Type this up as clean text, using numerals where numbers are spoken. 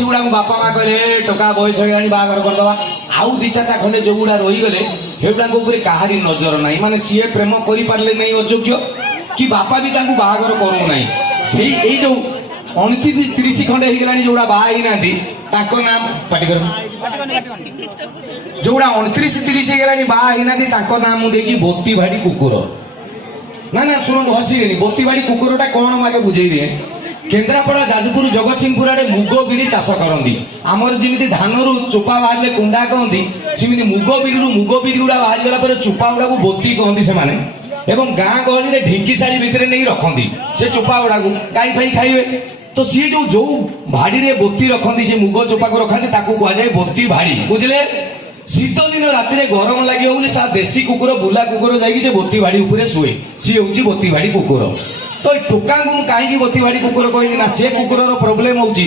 କିଛି ଗୁଡାକୁ ବାପା ମା କହିଲେ ଟଙ୍କା ବୟସ ହେଇଗଲାଣି ବାହାଘର କରିଦବା। ଆଉ ଦି ଚାରିଟା ଖଣ୍ଡେ ଯୋଉ ଗୁଡା ରହିଗଲେ ସେଗୁଡାଙ୍କ ଉପରେ କାହାରି ନଜର ନାହିଁ, ମାନେ ସିଏ ପ୍ରେମ କରିପାରିଲେ ନାହିଁ ଅଯୋଗ୍ୟ, କି ବାପା ବି ତାଙ୍କୁ ବାହାଘର କରୁନାହିଁ। ସେଇ ଏଇ ଯୋଉ 29-30 ଖଣ୍ଡେ ହେଇଗଲାଣି ଯୋଉଗୁଡା ବାହା ହେଇନାହାନ୍ତି ତାଙ୍କ ନାଁ ପାଟି କର, ଯୋଉଗୁଡା 29-30 ହେଇଗଲାଣି ବାହା ହେଇନାହାନ୍ତି ତାଙ୍କ ନାଁ ମୁଁ ଦେଇଛି ବୋତି ଭାଡି କୁକୁର। ନା ନା ଶୁଣନ୍ତୁ, ହସିବେନି। ବୋତି ଭାଡି କୁକୁରଟା କଣ ମୁଁ ଆଗେ ବୁଝେଇ ଦିଏ। କେନ୍ଦ୍ରାପଡା, ଯାଜପୁର, ଜଗତସିଂହପୁର ଆଡେ ମୁଗ ବିରି ଚାଷ କରନ୍ତି। ଆମର ଯେମିତି ଧାନରୁ ଚୋପା ବାହାରିଲେ କୁଣ୍ଡା କହନ୍ତି, ସେମିତି ମୁଗ ବିରିରୁ ମୁଗ ବିରି ଗୁଡା ବାହାରିଗଲା ପରେ ଚୋପା ଗୁଡାକୁ ବୋତି କହନ୍ତି ସେମାନେ। ଏବଂ ଗାଁ ଗହଳିରେ ଢିଙ୍କି ଶାଢୀ ଭିତରେ ନେଇ ରଖନ୍ତି ସେ ଚୋପା ଗୁଡାକୁ, ଗାଈ ଫାଇ ଖାଇବେ। ତ ସିଏ ଯୋଉ ଭାଡିରେ ବୋତି ରଖନ୍ତି, ସେ ମୁଗ ଚୋପାକୁ ରଖନ୍ତି, ତାକୁ କୁହାଯାଏ ବୋତି ଭାଡି। ବୁଝିଲେ? ଶୀତ ଦିନ ରାତିରେ ଗରମ ଲାଗିବ ବୋଲି ଦେଶୀ କୁକୁର, ବୁଲା କୁକୁର ଯାଇକି ସେ ବୋତି ଭାଡି ଉପରେ ଶୁଏ। ସିଏ ହଉଛି ବୋତି ଭାଡି କୁକୁର। ତ ଏ ଟୋକାଙ୍କୁ ମୁଁ କାହିଁକି ବୋତି ଭାଡି କୁକୁର କହିଲି ନା, ସେ କୁକୁରର ପ୍ରୋବ୍ଲେମ ହଉଛି